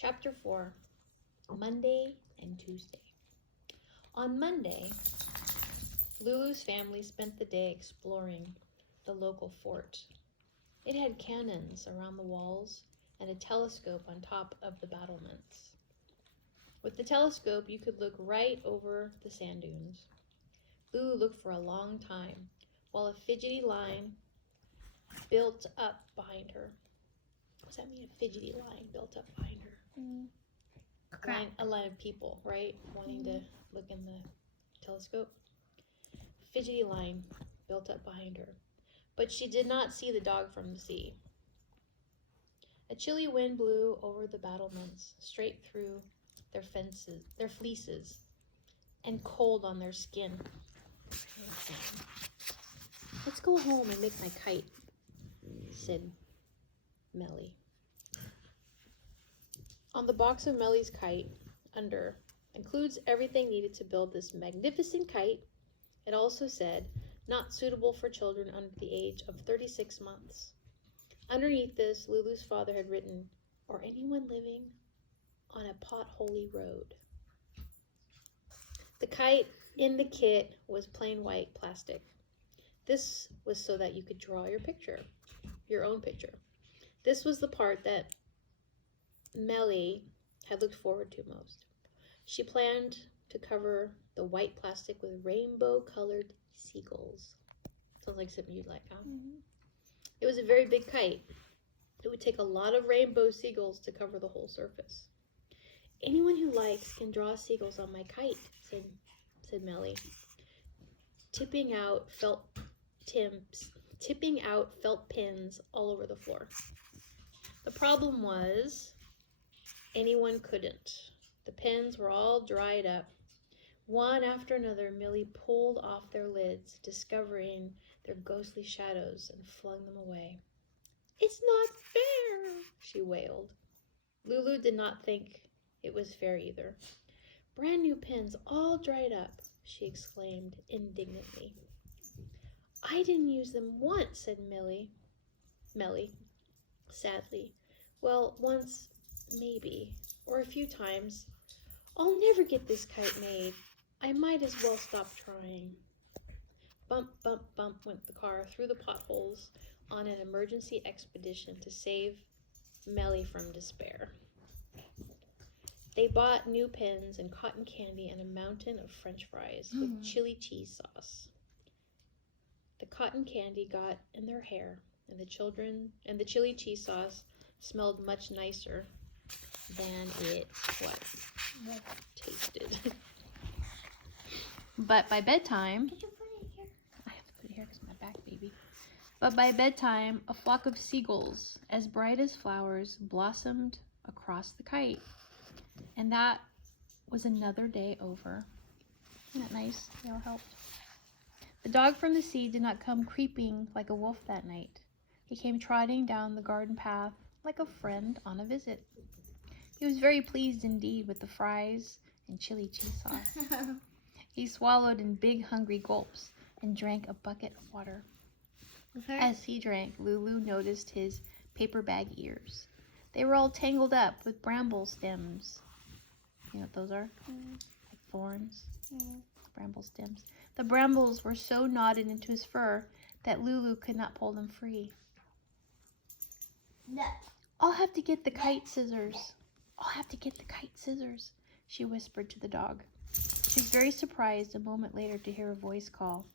Chapter 4, Monday and Tuesday. On Monday, Lulu's family spent the day exploring the local fort. It had cannons around the walls and a telescope on top of the battlements. With the telescope, you could look right over the sand dunes. Lulu looked for a long time, while a fidgety line built up behind her. What does that mean, a fidgety line built up behind her? A line of people, right? Wanting to look in the telescope. Fidgety line built up behind her. But she did not see the dog from the sea. A chilly wind blew over the battlements, straight through their fleeces, and cold on their skin. Let's go home and make my kite, said Me-ellie. On the box of Me-ellie's kite, under, includes everything needed to build this magnificent kite. It also said, not suitable for children under the age of 36 months. Underneath this, Lulu's father had written, or anyone living on a potholy road. The kite in the kit was plain white plastic. This was so that you could draw your own picture. This was the part that Me-ellie had looked forward to most. She planned to cover the white plastic with rainbow-colored seagulls. Sounds like something you'd like, huh? Mm-hmm. It was a very big kite. It would take a lot of rainbow seagulls to cover the whole surface. Anyone who likes can draw seagulls on my kite, said Me-ellie, tipping out felt pins all over the floor. The problem was, anyone couldn't. The pins were all dried up. One after another, Me-ellie pulled off their lids, discovering their ghostly shadows, and flung them away. It's not fair, she wailed. Lulu did not think it was fair either. Brand new pins, all dried up, she exclaimed indignantly. I didn't use them once, said Me-ellie, sadly. Well, once, maybe, or a few times. I'll never get this kite made. I might as well stop trying. Bump, bump, bump went the car through the potholes on an emergency expedition to save Me-ellie from despair. They bought new pins and cotton candy and a mountain of French fries with chili cheese sauce. The cotton candy got in their hair, and the chili cheese sauce smelled much nicer than it tasted. But by bedtime, Did you put it here? I have to put it here because my back, baby. But by bedtime, a flock of seagulls, as bright as flowers, blossomed across the kite. And that was another day over. Isn't that nice? They all helped. The dog from the sea did not come creeping like a wolf that night. He came trotting down the garden path like a friend on a visit. He was very pleased indeed with the fries and chili cheese sauce. He swallowed in big hungry gulps and drank a bucket of water. Okay. As he drank, Lulu noticed his paper bag ears. They were all tangled up with bramble stems. You know what those are? Like thorns. Bramble stems. The brambles were so knotted into his fur that Lulu could not pull them free. No. I'll have to get the kite scissors. I'll have to get the kite scissors, she whispered to the dog. She was very surprised a moment later to hear a voice call.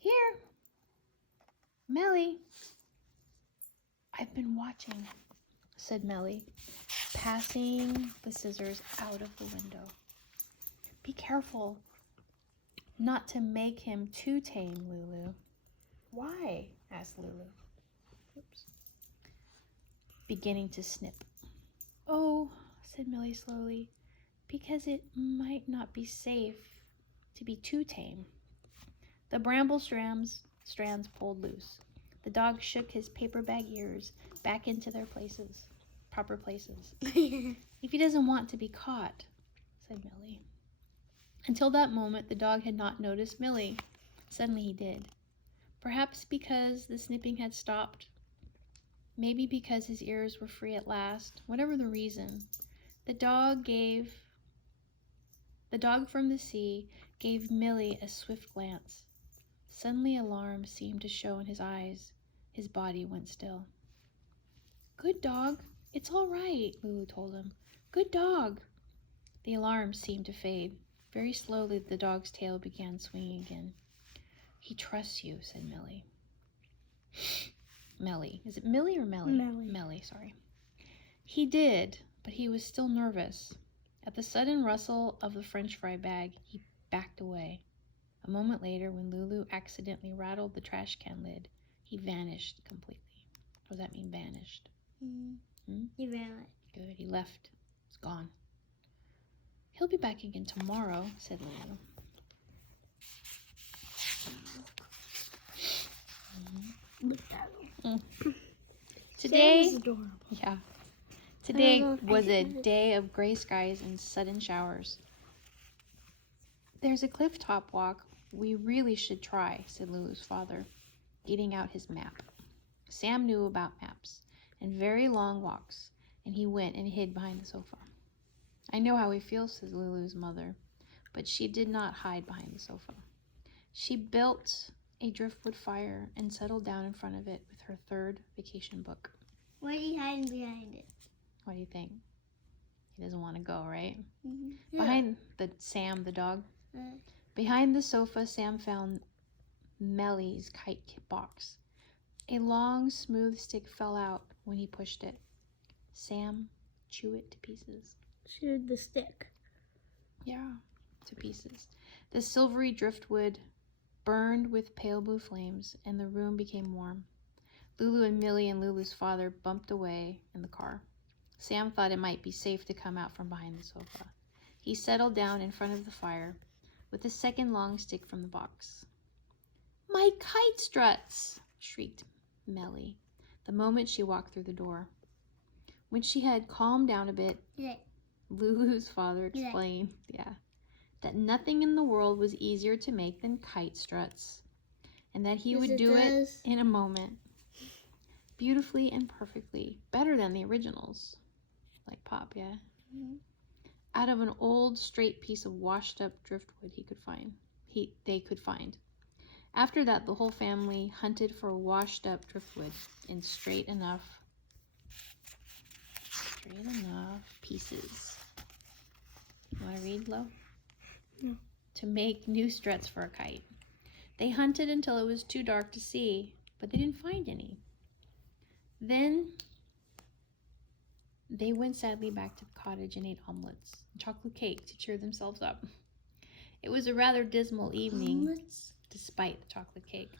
Here! Me-ellie! I've been watching, said Me-ellie, passing the scissors out of the window. Be careful not to make him too tame, Lulu. Why? Asked Lulu. Oops. Beginning to snip. Oh, said Me-ellie slowly, because it might not be safe to be too tame. The bramble strands pulled loose. The dog shook his paper bag ears back into their proper places. If he doesn't want to be caught, said Me-ellie. Until that moment, the dog had not noticed Me-ellie. Suddenly he did. Perhaps because the snipping had stopped. Maybe because his ears were free at last. Whatever the reason, The dog from the sea gave Me-ellie a swift glance. Suddenly alarm seemed to show in his eyes. His body went still. Good dog. It's all right, Lulu told him. Good dog. The alarm seemed to fade. Very slowly the dog's tail began swinging again. He trusts you, said Me-ellie. Me-ellie. Is it Millie or Mellie? Me-ellie. Me-ellie, sorry. He did, but he was still nervous. At the sudden rustle of the French fry bag, he backed away. A moment later, when Lulu accidentally rattled the trash can lid, he vanished completely. What does that mean, vanished? He ran away. Good, he left. He's gone. He'll be back again tomorrow, said Lulu. Look at him. Today, Sam is adorable. yeah. Today love was a everything. day of gray skies and sudden showers. There's a cliff top walk we really should try, said Lulu's father, getting out his map. Sam knew about maps and very long walks, and he went and hid behind the sofa. I know how he feels, says Lulu's mother, but she did not hide behind the sofa. She built a driftwood fire and settled down in front of it with her third vacation book. What are you hiding behind it? What do you think? He doesn't want to go, right? Mm-hmm. Behind Sam, the dog. Uh, Behind the sofa, Sam found Me-ellie's kite box. A long, smooth stick fell out when he pushed it. Sam, chew it to pieces. Chewed the stick. Yeah, to pieces. The silvery driftwood burned with pale blue flames, and the room became warm. Lulu and Me-ellie and Lulu's father bumped away in the car. Sam thought it might be safe to come out from behind the sofa. He settled down in front of the fire with the second long stick from the box. My kite struts! Shrieked Me-ellie the moment she walked through the door. When she had calmed down a bit, Yeah. Lulu's father explained, that nothing in the world was easier to make than kite struts, and that he Yes, would it do it does. in a moment, beautifully and perfectly, better than the originals, like Pop, yeah? Mhm. Out of an old straight piece of washed up driftwood they could find. After that, the whole family hunted for washed up driftwood in straight enough pieces. You want to read, Lo? No. To make new struts for a kite. They hunted until it was too dark to see, but they didn't find any. Then they went sadly back to the cottage and ate omelets and chocolate cake to cheer themselves up. It was a rather dismal evening, Omelets? despite the chocolate cake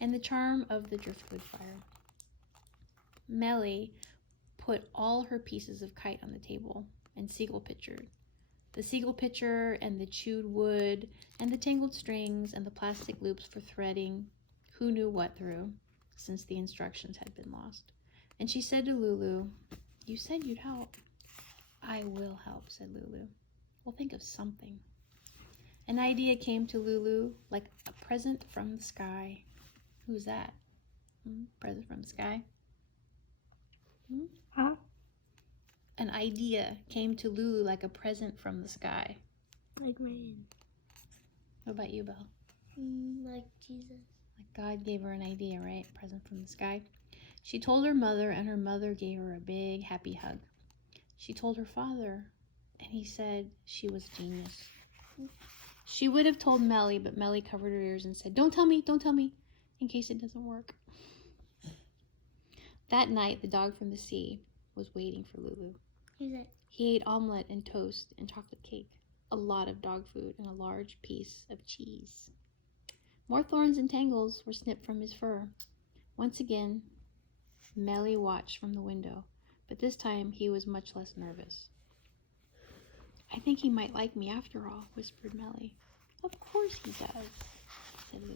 and the charm of the driftwood fire. Me-ellie put all her pieces of kite on the table and seagull pictured. The seagull pitcher and the chewed wood and the tangled strings and the plastic loops for threading who knew what through, since the instructions had been lost. And she said to Lulu, you said you'd help. I will help, said Lulu. We'll think of something. An idea came to Lulu like a present from the sky. Who's that? Present from the sky? Huh? An idea came to Lulu like a present from the sky. Like rain. What about you, Belle? Like Jesus. Like God gave her an idea, right? Present from the sky. She told her mother, and her mother gave her a big, happy hug. She told her father, and he said she was a genius. She would have told Me-ellie, but Me-ellie covered her ears and said, don't tell me, in case it doesn't work. That night, the dog from the sea was waiting for Lulu. Who's that? He ate omelet and toast and chocolate cake, a lot of dog food, and a large piece of cheese. More thorns and tangles were snipped from his fur. Once again, Me-ellie watched from the window, but this time he was much less nervous. I think he might like me after all, whispered Me-ellie. Of course he does, said Lulu.